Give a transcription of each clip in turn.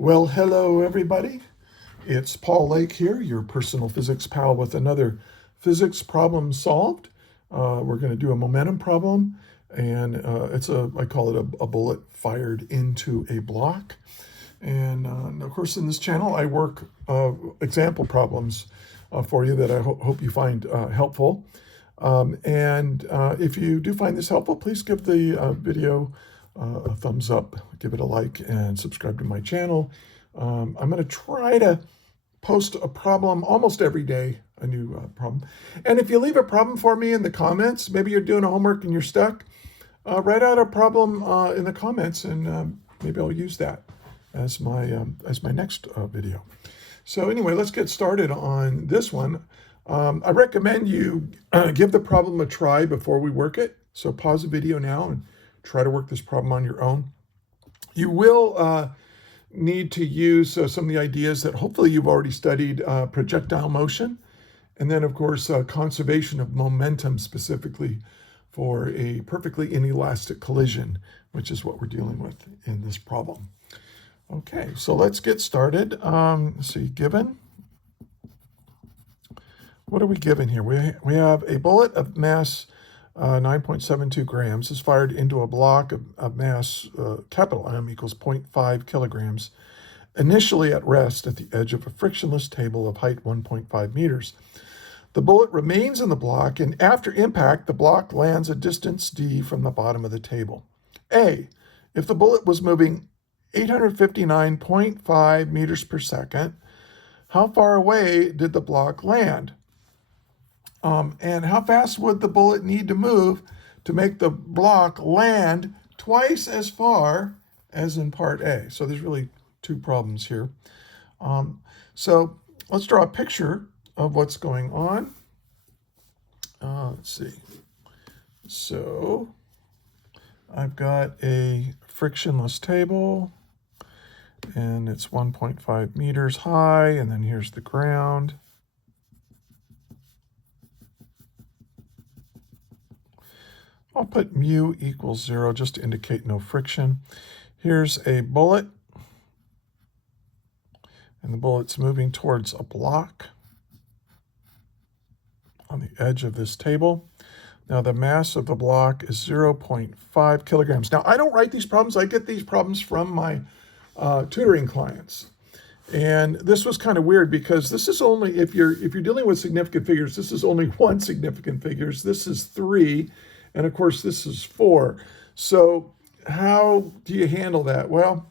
Well, hello everybody. It's Paul Lake here, your personal physics pal with another physics problem solved. We're going to do a momentum problem, and I call it a bullet fired into a block. And of course, in this channel, I work example problems for you that I hope you find helpful. And if you do find this helpful, please give the video a thumbs up, give it a like, and subscribe to my channel. I'm going to try to post a problem almost every day, a new problem. And if you leave a problem for me in the comments, maybe you're doing a homework and you're stuck, write out a problem in the comments, and maybe I'll use that as my next video. So anyway, let's get started on this one. I recommend you give the problem a try before we work it. So pause the video now and try to work this problem on your own. You will need to use some of the ideas that hopefully you've already studied, projectile motion, and then of course conservation of momentum, specifically for a perfectly inelastic collision, which is what we're dealing with in this problem. Okay, so let's get started. Let's see, given. What are we given here? We have a bullet of mass 9.72 grams is fired into a block of mass capital M equals 0.5 kilograms, initially at rest at the edge of a frictionless table of height 1.5 meters. The bullet remains in the block, and after impact, the block lands a distance d from the bottom of the table. A, if the bullet was moving 859.5 meters per second, how far away did the block land? And how fast would the bullet need to move to make the block land twice as far as in part A? So there's really two problems here. So let's draw a picture of what's going on. Let's see. So I've got a frictionless table, and it's 1.5 meters high, and then here's the ground. I'll put mu equals 0 just to indicate no friction. Here's a bullet, and the bullet's moving towards a block on the edge of this table. Now the mass of the block is 0.5 kilograms. Now I don't write these problems. I get these problems from my tutoring clients. And this was kind of weird because this is only, if you're dealing with significant figures, this is only one significant figures. This is 3. And of course, this is 4. So how do you handle that? Well,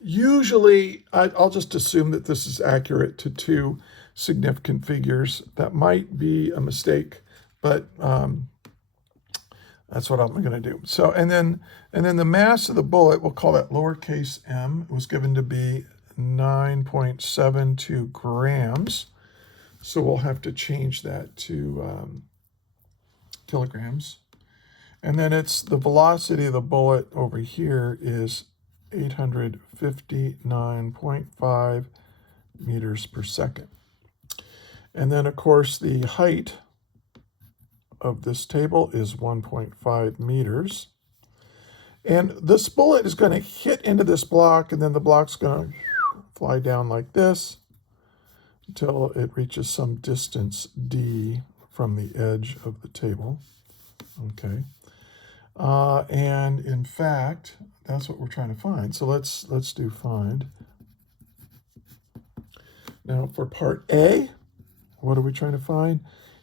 usually I'll just assume that this is accurate to 2 significant figures. That might be a mistake, but that's what I'm going to do. So, and then the mass of the bullet, we'll call that lowercase m, was given to be 9.72 grams. So we'll have to change that to kilograms. And then it's the velocity of the bullet over here is 859.5 meters per second. And then of course the height of this table is 1.5 meters. And this bullet is going to hit into this block, and then the block's going to fly down like this until it reaches some distance d from the edge of the table. Okay. And in fact, that's what we're trying to find. So let's do find. Now for part A, what are we trying to find?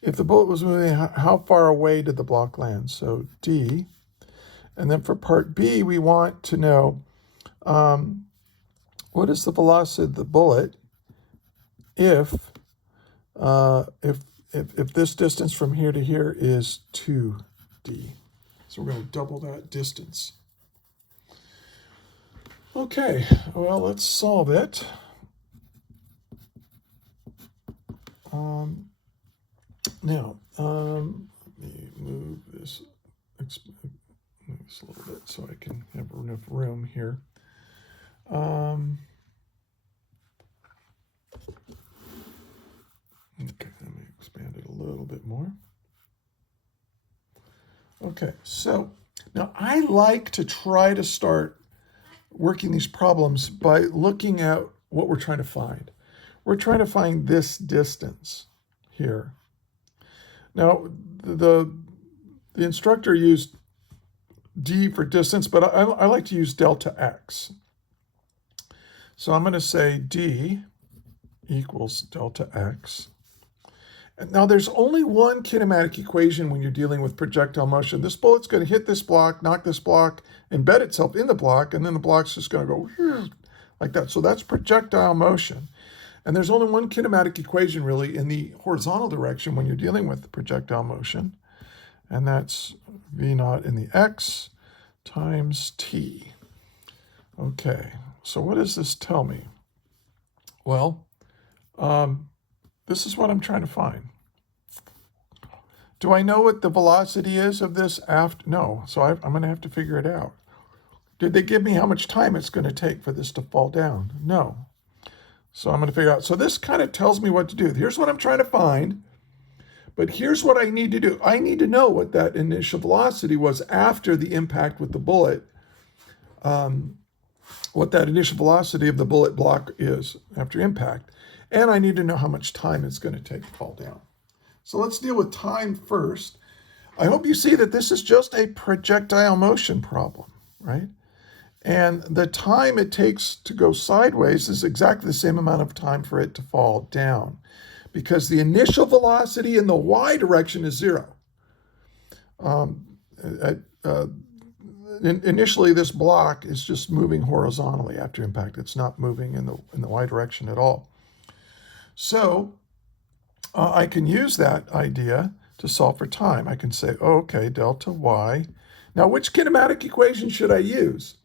If the bullet was moving, how far away did the block land? So D. And then for part B, we want to know what is the velocity of the bullet if this distance from here to here is 2d. So we're going to double that distance. Okay, well, let's solve it. Now, let me move this a little bit so I can have enough room here. Okay, let me expand it a little bit more. Okay, so now I like to try to start working these problems by looking at what we're trying to find. We're trying to find this distance here. Now, the instructor used d for distance, but I like to use delta x. So I'm going to say d equals delta x. And now there's only one kinematic equation when you're dealing with projectile motion. This bullet's going to hit this block, knock this block, embed itself in the block, and then the block's just going to go like that. So that's projectile motion. And there's only one kinematic equation really in the horizontal direction when you're dealing with projectile motion, and that's v naught in the x times t. Okay, so what does this tell me? Well, this is what I'm trying to find. Do I know what the velocity is of this after? No, so I'm going to have to figure it out. Did they give me how much time it's going to take for this to fall down? No. So I'm going to figure out. So this kind of tells me what to do. Here's what I'm trying to find, but here's what I need to do. I need to know what that initial velocity was after the impact with the bullet, what that initial velocity of the bullet block is after impact. And I need to know how much time it's going to take to fall down. So let's deal with time first. I hope you see that this is just a projectile motion problem, right? And the time it takes to go sideways is exactly the same amount of time for it to fall down, because the initial velocity in the y direction is 0. Initially, this block is just moving horizontally after impact. It's not moving in the y direction at all. So I can use that idea to solve for time. I can say, oh, okay, delta y. Now, which kinematic equation should I use?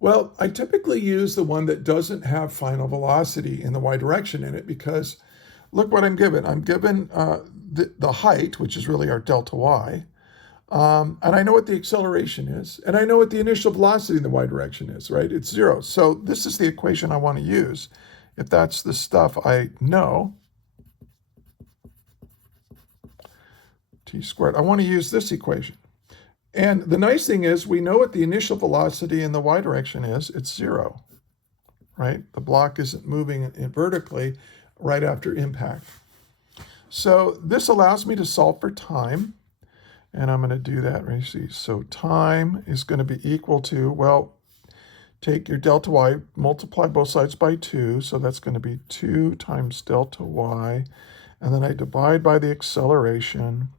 Well, I typically use the one that doesn't have final velocity in the y direction in it, because look what I'm given. I'm given the height, which is really our delta y, and I know what the acceleration is, and I know what the initial velocity in the y direction is, right? It's 0. So this is the equation I want to use. If that's the stuff I know, t squared, I want to use this equation. And the nice thing is we know what the initial velocity in the y direction is. It's 0, right? The block isn't moving vertically right after impact. So this allows me to solve for time. And I'm going to do that right. See, so time is going to be equal to, well, take your delta y, multiply both sides by 2. So that's going to be 2 times delta y. And then I divide by the acceleration.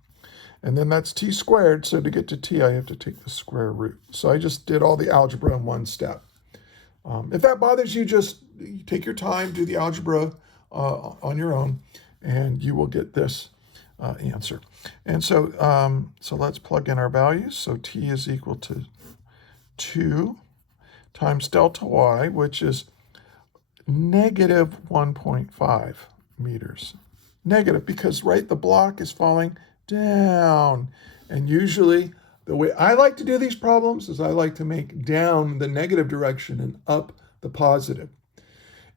And then that's t squared, so to get to t, I have to take the square root. So I just did all the algebra in one step. If that bothers you, just take your time, do the algebra on your own, and you will get this answer. And so, so let's plug in our values. So t is equal to 2 times delta y, which is negative 1.5 meters. Negative, because, right, the block is falling down. And usually the way I like to do these problems is I like to make down the negative direction and up the positive.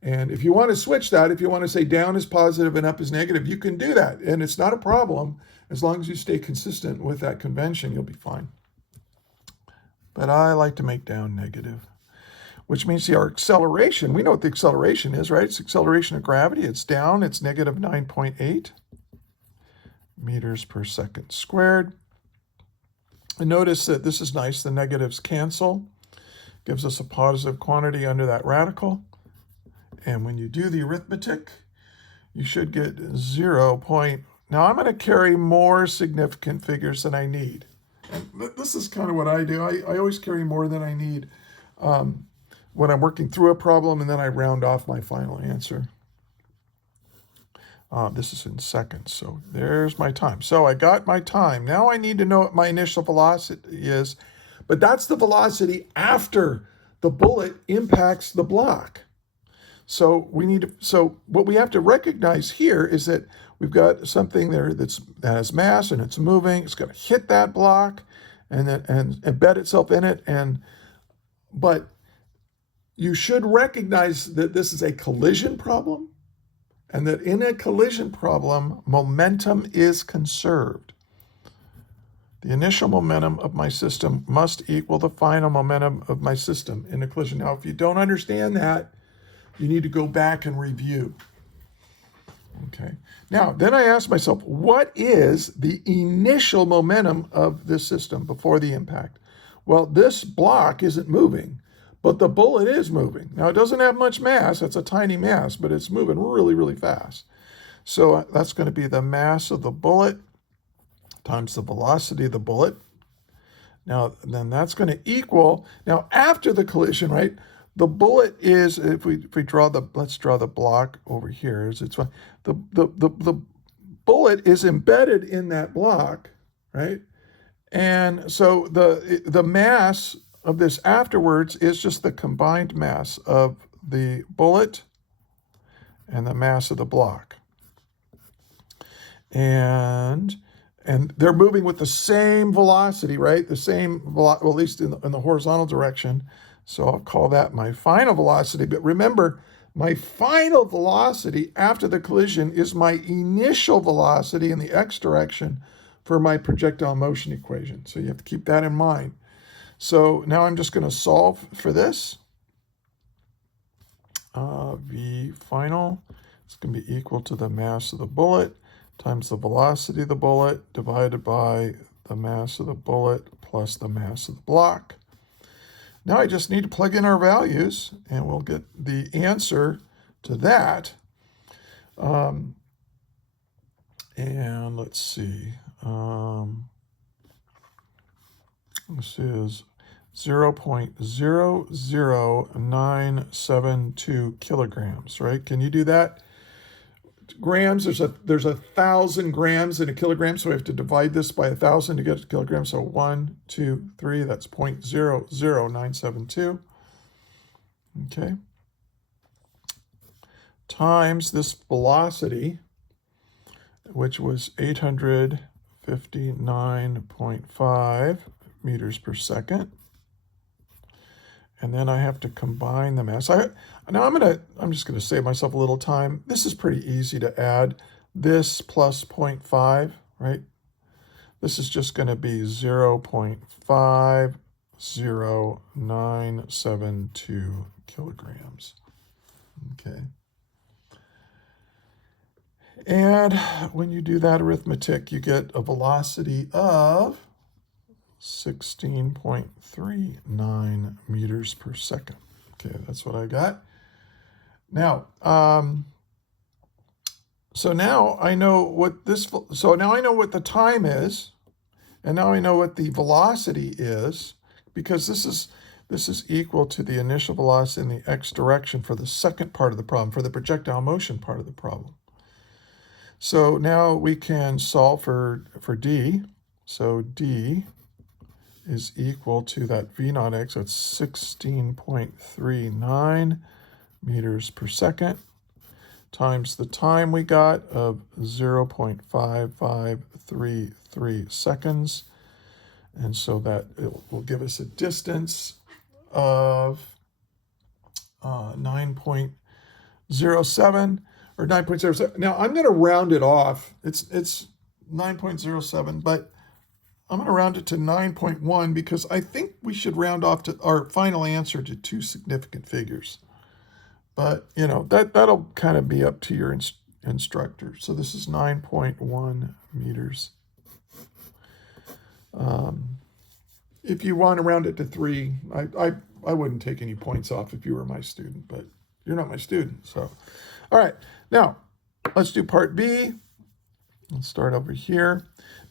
And if you want to switch that, if you want to say down is positive and up is negative, you can do that. And it's not a problem. As long as you stay consistent with that convention, you'll be fine. But I like to make down negative, which means our acceleration, we know what the acceleration is, right? It's acceleration of gravity. It's down. It's negative 9.8 meters per second squared. And notice that this is nice. The negatives cancel. Gives us a positive quantity under that radical. And when you do the arithmetic, you should get 0. Now I'm going to carry more significant figures than I need. And this is kind of what I do. I always carry more than I need when I'm working through a problem, and then I round off my final answer. This is in seconds, so there's my time. So I got my time. Now I need to know what my initial velocity is, but that's the velocity after the bullet impacts the block. So what we have to recognize here is that we've got something there that has mass and it's moving. It's going to hit that block and embed itself in it. But you should recognize that this is a collision problem, and that in a collision problem, momentum is conserved. The initial momentum of my system must equal the final momentum of my system in a collision. Now, if you don't understand that, you need to go back and review. Okay. Now, then I asked myself, what is the initial momentum of this system before the impact? Well, this block isn't moving, but the bullet is moving. Now, it doesn't have much mass. It's a tiny mass, but it's moving really, really fast. So that's going to be the mass of the bullet times the velocity of the bullet. Now, then that's going to equal, now after the collision, right, the bullet is, if we draw the, let's draw the block over here. The bullet is embedded in that block, right? And so the mass of this afterwards is just the combined mass of the bullet and the mass of the block. And they're moving with the same velocity, right? The same, well, at least in the horizontal direction. So I'll call that my final velocity. But remember, my final velocity after the collision is my initial velocity in the x direction for my projectile motion equation. So you have to keep that in mind. So now I'm just going to solve for this. V final is going to be equal to the mass of the bullet times the velocity of the bullet divided by the mass of the bullet plus the mass of the block. Now I just need to plug in our values, and we'll get the answer to that. And let's see. This is 0.00972 kilograms, right? Can you do that? Grams, there's 1,000 grams in a kilogram, so we have to divide this by 1,000 to get a kilogram. So 1, 2, 3, that's 0.00972. Okay. Times this velocity, which was 859.5 meters per second. And then I have to combine the mass. I'm just gonna save myself a little time. This is pretty easy to add. This plus 0.5, right? This is just gonna be 0.50972 kilograms. Okay. And when you do that arithmetic, you get a velocity of 16.39 meters per second. Okay, that's what I got. Now, so now I know what the time is, and now I know what the velocity is, because this is equal to the initial velocity in the x direction for the second part of the problem, for the projectile motion part of the problem. So now we can solve for D. So D is equal to that V naught x, that's 16.39 meters per second, times the time we got of 0.5533 seconds. And so that it will give us a distance of 9.07 or 9.07. Now I'm going to round it off. It's 9.07, but I'm going to round it to 9.1 because I think we should round off to our final answer to two significant figures. But, you know, that'll kind of be up to your instructor. So this is 9.1 meters. If you want to round it to 3, I wouldn't take any points off if you were my student, but you're not my student. So, all right. Now, let's do part B. Let's start over here.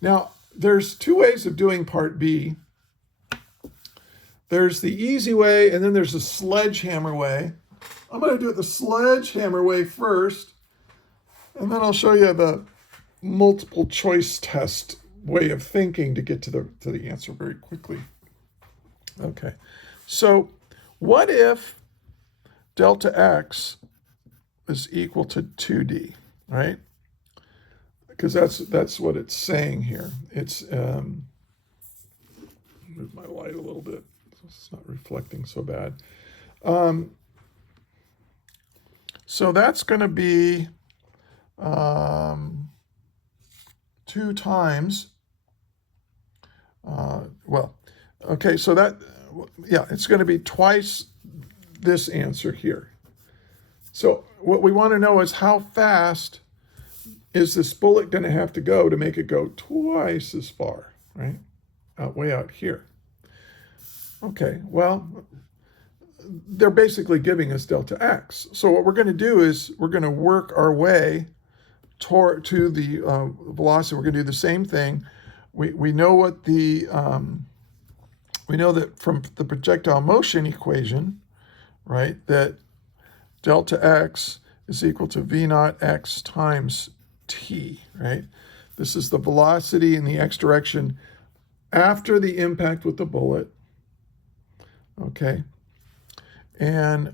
Now, there's two ways of doing part B. There's the easy way, and then there's the sledgehammer way. I'm going to do it the sledgehammer way first, and then I'll show you the multiple choice test way of thinking to get to the answer very quickly. Okay, so what if delta x is equal to 2d, right? Because that's what it's saying here. It's move my light a little bit so it's not reflecting so bad. So that's going to be 2 times Well, okay, so that, yeah, it's going to be twice this answer here. So what we want to know is how fast is this bullet going to have to go to make it go twice as far, right? Way out here. Okay, well, they're basically giving us delta x. So what we're going to do is we're going to work our way to the velocity. We're going to do the same thing. We know what the, we know that from the projectile motion equation, right, that delta x is equal to v naught x times t, right? This is the velocity in the x direction after the impact with the bullet, okay? And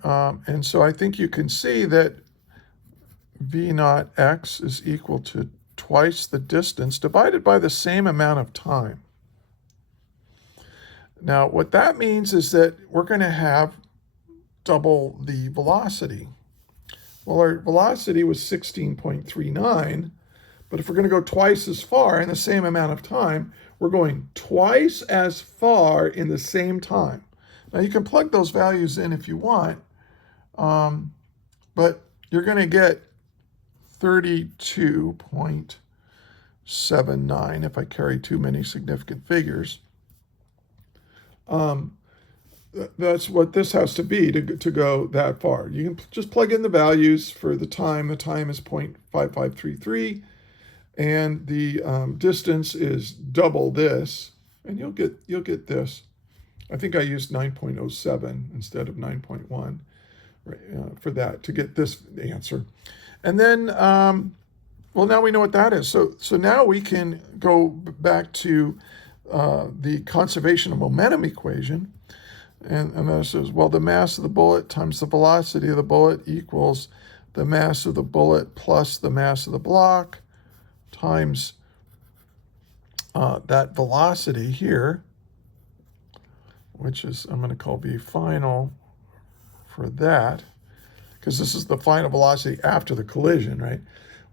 so I think you can see that v naught x is equal to twice the distance divided by the same amount of time. Now, what that means is that we're going to have double the velocity. Well, our velocity was 16.39, but if we're going to go twice as far in the same amount of time, we're going twice as far in the same time. Now, you can plug those values in if you want, but you're going to get 32.79 if I carry too many significant figures. That's what this has to be to go that far. You can just plug in the values for the time. The time is 0.5533, and the distance is double this, and you'll get this. I think I used 9.07 instead of 9.1 for that to get this answer. And then, well, now we know what that is. So now we can go back to the conservation of momentum equation. And that says, well, the mass of the bullet times the velocity of the bullet equals the mass of the bullet plus the mass of the block times that velocity here, which is, I'm going to call V final for that, because this is the final velocity after the collision, right?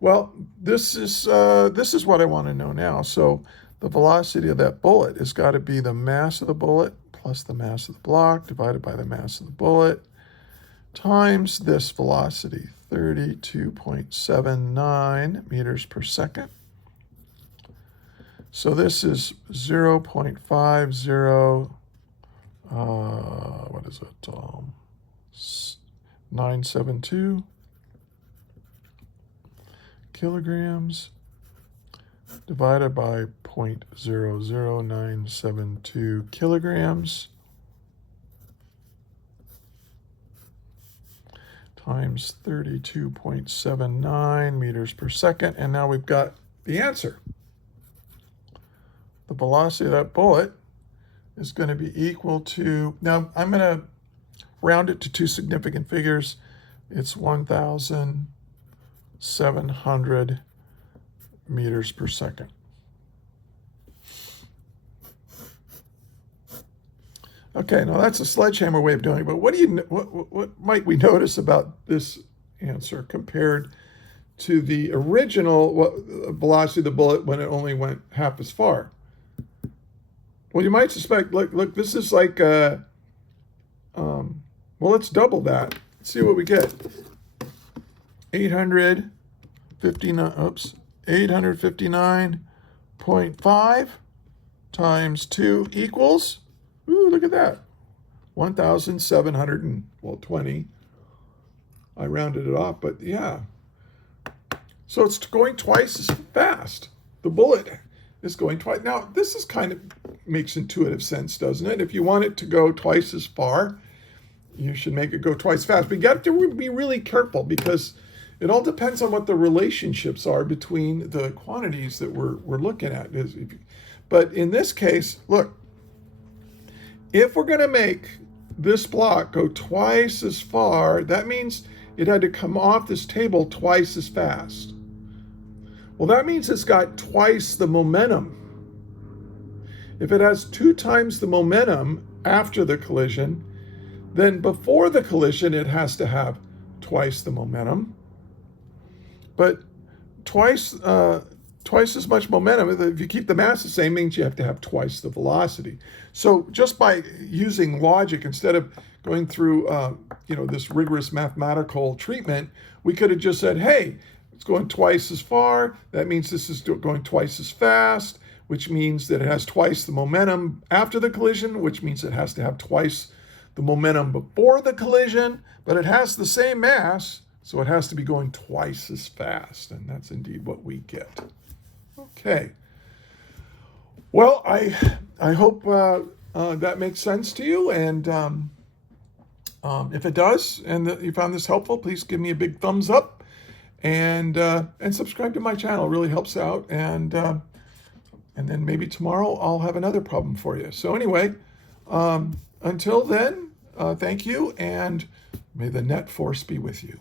Well, this is what I want to know now. So the velocity of that bullet has got to be the mass of the bullet plus the mass of the block divided by the mass of the bullet times this velocity, 32.79 meters per second. So this is 0.50, what is it, 972 kilograms divided by 0.00972 kilograms times 32.79 meters per second. And now we've got the answer. The velocity of that bullet is going to be equal to, now I'm going to round it to two significant figures. It's 1,700 meters per second. Okay, now that's a sledgehammer way of doing it, but what might we notice about this answer compared to the original velocity of the bullet when it only went half as far? Well, you might suspect, look, this is like, well, let's double that. Let's see what we get. 859.5 times 2 equals, ooh, look at that, 1,720. I rounded it off, but yeah. So it's going twice as fast. The bullet is going twice. Now, this is kind of makes intuitive sense, doesn't it? If you want it to go twice as far, you should make it go twice fast. But you have to be really careful because it all depends on what the relationships are between the quantities that we're looking at. But in this case, look, if we're going to make this block go twice as far, that means it had to come off this table twice as fast. Well, that means it's got twice the momentum. If it has 2 times the momentum after the collision, then before the collision, it has to have twice the momentum. But twice twice as much momentum. If you keep the mass the same, means you have to have twice the velocity. So just by using logic, instead of going through this rigorous mathematical treatment, we could have just said, hey, it's going twice as far. That means this is going twice as fast, which means that it has twice the momentum after the collision, which means it has to have twice the momentum before the collision, but it has the same mass, so it has to be going twice as fast, and that's indeed what we get. Okay. Well, I hope that makes sense to you, and if it does, and that you found this helpful, please give me a big thumbs up, and subscribe to my channel. It really helps out, and then maybe tomorrow I'll have another problem for you. So anyway, until then, thank you, and may the net force be with you.